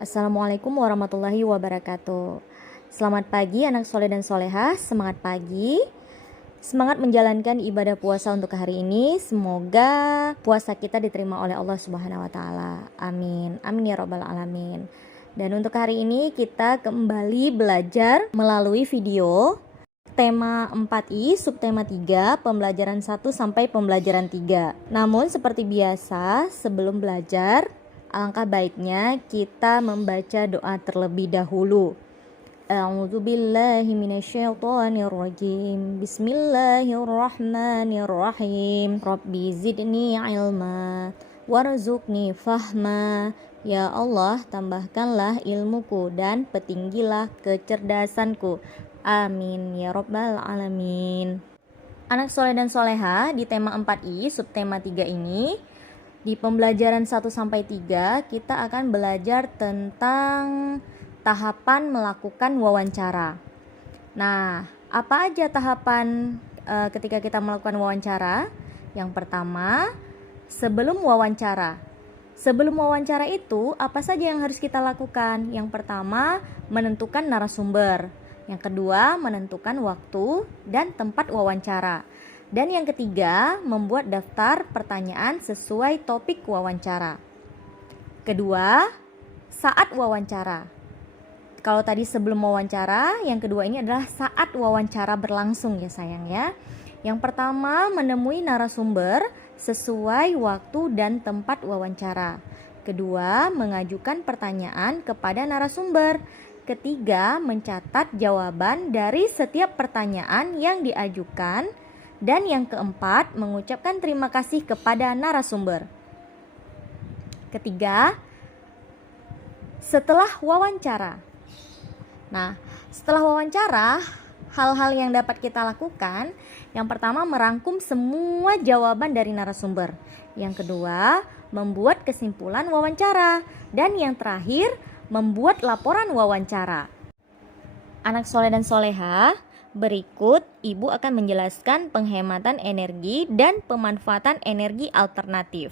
Assalamualaikum warahmatullahi wabarakatuh. Selamat pagi anak soleh dan solehah. Semangat pagi. Semangat menjalankan ibadah puasa untuk hari ini. Semoga puasa kita diterima oleh Allah Subhanahu wa taala. Amin. Amin ya rabbal alamin. Dan untuk hari ini kita kembali belajar melalui video tema 4I, subtema 3, pembelajaran 1 sampai pembelajaran 3. Namun seperti biasa, sebelum belajar alangkah baiknya kita membaca doa terlebih dahulu. A'udzubillahi minasyaitonirrajim. Bismillahirrahmanirrahim. Rabbi zidni ilma warzuqni fahma. Ya Allah, tambahkanlah ilmuku dan petinggilah kecerdasanku. Amin ya rabbal alamin. Anak soleh dan soleha, di tema 4I, subtema 3 ini, di pembelajaran 1-3 kita akan belajar tentang tahapan melakukan wawancara. Nah, apa aja tahapan ketika kita melakukan wawancara? Yang pertama, sebelum wawancara. Sebelum wawancara itu, apa saja yang harus kita lakukan? Yang pertama, menentukan narasumber. Yang kedua, menentukan waktu dan tempat wawancara. Dan yang ketiga, membuat daftar pertanyaan sesuai topik wawancara. Kedua, saat wawancara. Kalau tadi sebelum wawancara, yang kedua ini adalah saat wawancara berlangsung ya sayang ya. Yang pertama, menemui narasumber sesuai waktu dan tempat wawancara. Kedua, mengajukan pertanyaan kepada narasumber. Ketiga, mencatat jawaban dari setiap pertanyaan yang diajukan. Dan yang keempat, mengucapkan terima kasih kepada narasumber. Ketiga, setelah wawancara. Nah, setelah wawancara, hal-hal yang dapat kita lakukan, yang pertama merangkum semua jawaban dari narasumber. Yang kedua, membuat kesimpulan wawancara. Dan yang terakhir, membuat laporan wawancara. Anak soleh dan soleha, berikut Ibu akan menjelaskan penghematan energi dan pemanfaatan energi alternatif.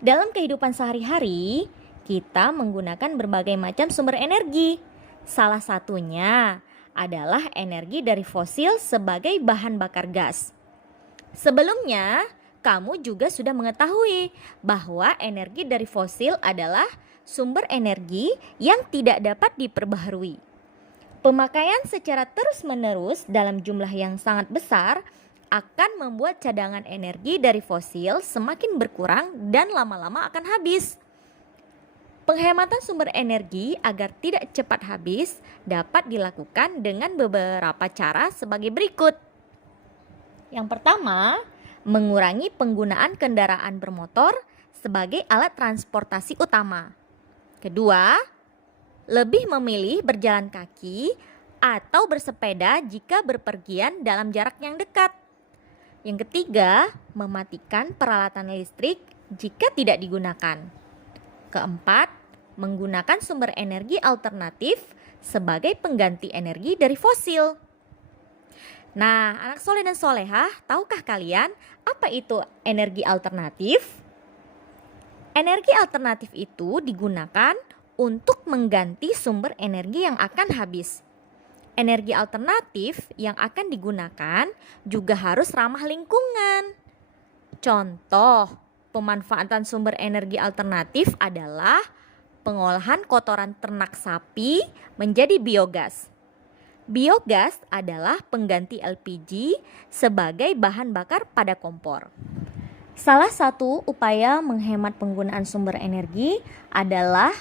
Dalam kehidupan sehari-hari, kita menggunakan berbagai macam sumber energi. Salah satunya adalah energi dari fosil sebagai bahan bakar gas. Sebelumnya, kamu juga sudah mengetahui bahwa energi dari fosil adalah sumber energi yang tidak dapat diperbaharui. Pemakaian secara terus-menerus dalam jumlah yang sangat besar akan membuat cadangan energi dari fosil semakin berkurang dan lama-lama akan habis. Penghematan sumber energi agar tidak cepat habis dapat dilakukan dengan beberapa cara sebagai berikut. Yang pertama, mengurangi penggunaan kendaraan bermotor sebagai alat transportasi utama. Kedua, lebih memilih berjalan kaki atau bersepeda jika berpergian dalam jarak yang dekat. Yang ketiga, mematikan peralatan listrik jika tidak digunakan. Keempat, menggunakan sumber energi alternatif sebagai pengganti energi dari fosil. Nah, anak soleh dan solehah, tahukah kalian apa itu energi alternatif? Energi alternatif itu digunakan untuk mengganti sumber energi yang akan habis. Energi alternatif yang akan digunakan juga harus ramah lingkungan. Contoh, pemanfaatan sumber energi alternatif adalah pengolahan kotoran ternak sapi menjadi biogas. Biogas adalah pengganti LPG sebagai bahan bakar pada kompor. Salah satu upaya menghemat penggunaan sumber energi adalah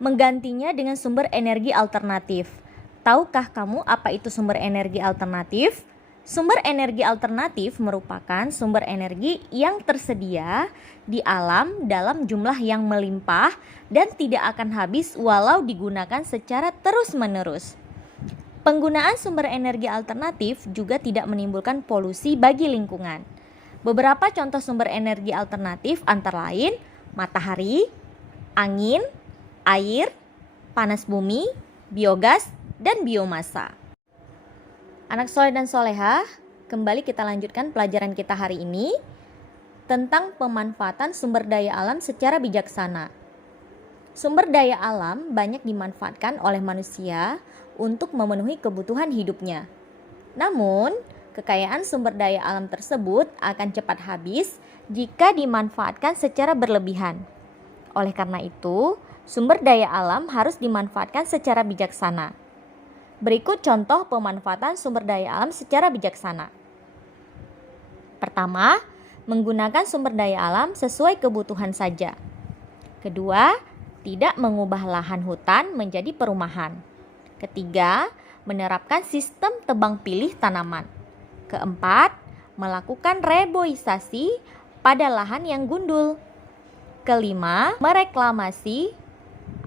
menggantinya dengan sumber energi alternatif. Tahukah kamu apa itu sumber energi alternatif? Sumber energi alternatif merupakan sumber energi yang tersedia di alam dalam jumlah yang melimpah dan tidak akan habis walau digunakan secara terus-menerus. Penggunaan sumber energi alternatif juga tidak menimbulkan polusi bagi lingkungan. Beberapa contoh sumber energi alternatif antara lain matahari, angin, air, panas bumi, biogas, dan biomasa. Anak soleh dan soleha, kembali kita lanjutkan pelajaran kita hari ini tentang pemanfaatan sumber daya alam secara bijaksana. Sumber daya alam banyak dimanfaatkan oleh manusia untuk memenuhi kebutuhan hidupnya. Namun, kekayaan sumber daya alam tersebut akan cepat habis jika dimanfaatkan secara berlebihan. Oleh karena itu, sumber daya alam harus dimanfaatkan secara bijaksana. Berikut contoh pemanfaatan sumber daya alam secara bijaksana. Pertama, menggunakan sumber daya alam sesuai kebutuhan saja. Kedua, tidak mengubah lahan hutan menjadi perumahan. Ketiga, menerapkan sistem tebang pilih tanaman. Keempat, melakukan reboisasi pada lahan yang gundul. Kelima, mereklamasi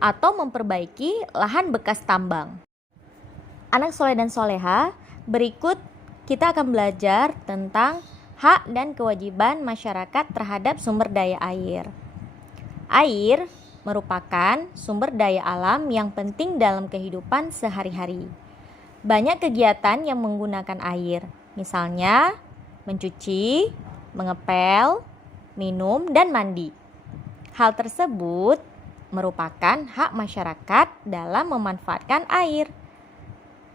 atau memperbaiki lahan bekas tambang. Anak soleh dan soleha, berikut kita akan belajar tentang hak dan kewajiban masyarakat terhadap sumber daya air. Air merupakan sumber daya alam yang penting dalam kehidupan sehari-hari. Banyak kegiatan yang menggunakan air, misalnya mencuci, mengepel, minum, dan mandi. Hal tersebut merupakan hak masyarakat dalam memanfaatkan air.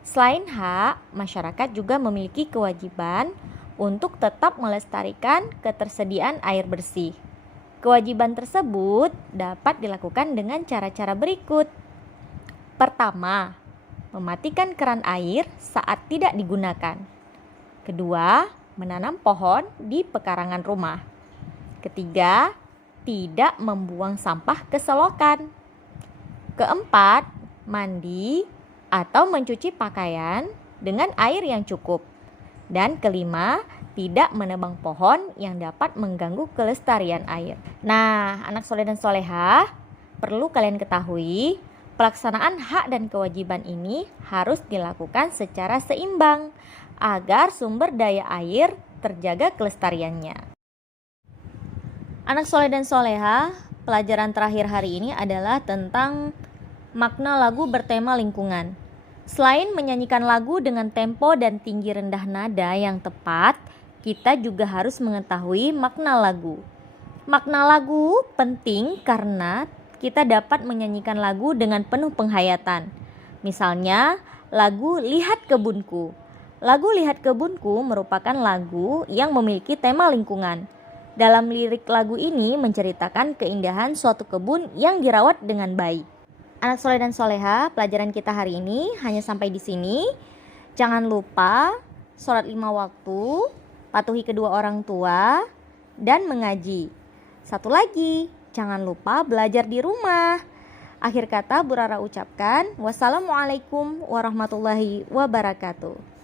Selain hak, masyarakat juga memiliki kewajiban untuk tetap melestarikan ketersediaan air bersih. Kewajiban tersebut dapat dilakukan dengan cara-cara berikut. Pertama, mematikan keran air saat tidak digunakan. Kedua, menanam pohon di pekarangan rumah. Ketiga, tidak membuang sampah ke selokan. Keempat, mandi atau mencuci pakaian dengan air yang cukup. Dan kelima, tidak menebang pohon yang dapat mengganggu kelestarian air. Nah, anak soleh dan soleha, perlu kalian ketahui, pelaksanaan hak dan kewajiban ini harus dilakukan secara seimbang agar sumber daya air terjaga kelestariannya. Anak soleh dan soleha, pelajaran terakhir hari ini adalah tentang makna lagu bertema lingkungan. Selain menyanyikan lagu dengan tempo dan tinggi rendah nada yang tepat, kita juga harus mengetahui makna lagu. Makna lagu penting karena kita dapat menyanyikan lagu dengan penuh penghayatan. Misalnya, lagu Lihat Kebunku. Lagu Lihat Kebunku merupakan lagu yang memiliki tema lingkungan. Dalam lirik lagu ini menceritakan keindahan suatu kebun yang dirawat dengan baik. Anak soleh dan soleha, pelajaran kita hari ini hanya sampai di sini. Jangan lupa sholat 5 waktu, patuhi kedua orang tua, dan mengaji. Satu lagi, jangan lupa belajar di rumah. Akhir kata Bu Rara ucapkan, wassalamualaikum warahmatullahi wabarakatuh.